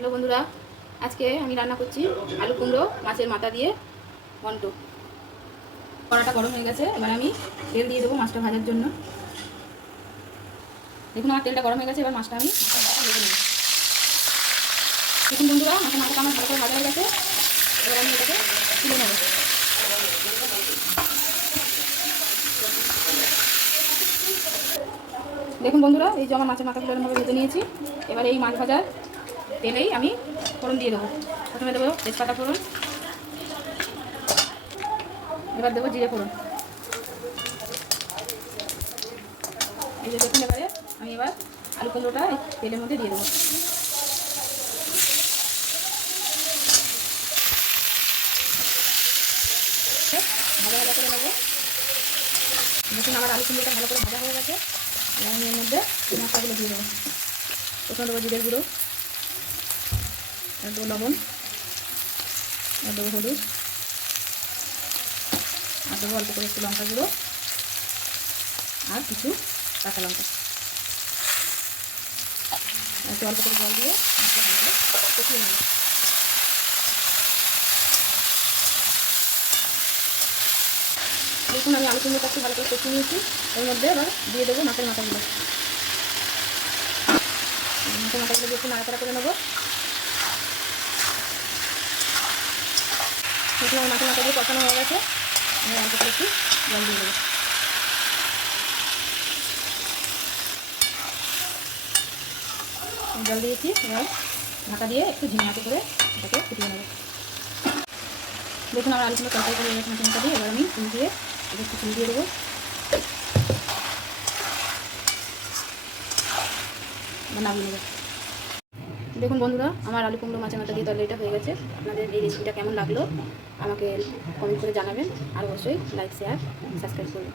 Hello বন্ধুরা, আজকে আমি রান্না করছি আলু কুমড়ো মাছের মাথা দিয়ে ঘন্ট। কড়াটা গরম হয়ে গেছে, এবার আমি তেল দিয়ে দেবো মাছটা ভাজার জন্য। দেখুন আমার তেলটা গরম হয়ে গেছে, এবার মাছটা আমি ভেজে নেব। দেখুন বন্ধুরা, মাথাটা আমার ভালো করে ভাজা হয়ে গেছে, এবার আমি এটাকে তুলে নেব। দেখুন বন্ধুরা, এই যে আমার মাছের মাথাগুলো এরকমভাবে ভেজে নিয়েছি। এবার এই মাছ ভাজার তেলেই আমি ফোড়ন দিয়ে দেবো। প্রথমে দেবো তেজপাতা ফোড়ন, এবার দেবো জিরে ফোড়ন। এই যে দেখুন, এবারে আমি আলু কুমড়োটা এই তেলের মধ্যে দিয়ে দেবো। ভাজা ভাজা করে নেবো। দেখুন আমার আলু কুমড়োটা ভালো করে ভাজা হয়ে গেছে, এবার আমি এর মধ্যে মশলাগুলো দিয়ে দেবো। প্রথমে দেবো জিরের গুঁড়ো, আর দেবো লবণ, আর দেবো হলুদ, আর দেবো অল্প করে একটু লঙ্কা গুঁড়ো, আর কিছু কাঁচা লঙ্কা। একটু অল্প করে জল দিয়ে মশলা ভালো করে কষিয়ে নেব। দেখুন আমি আলু কুমড়োটা একটু ভালো করে কষিয়ে নিয়েছি। এর মধ্যে এবার দিয়ে দেবো মাছের মাথাগুলো। মাছের মাথাগুলো দিয়ে একটু নাড়াচাড়া করে নেবো। দেখুন আমার মাছের মাথাগুলো কষানো হয়ে গেছে, আমি অল্প করে একটু জল দিয়ে দেবো। জল দিয়েছি, এবার ঢাকা দিয়ে একটু ঝিঙে আঁচে করে এটাকে ফুটিয়ে নেব। দেখুন আমার আলু কুমড়ো তরকারি করে মাছের মাথা দিয়ে এবার আমি চিনি দিয়ে একটু চিনি দিয়ে দেবো। নামিয়ে নেব। দেখুন বন্ধুরা, আমার আলু কুমড়ো মাছের মাথা দিয়ে তরকারিটা হয়ে গেছে। আপনাদের এই রেসিপিটা কেমন লাগলো আমাকে কমেন্ট করে জানাবেন, আর অবশ্যই লাইক, শেয়ার, সাবস্ক্রাইব করবেন।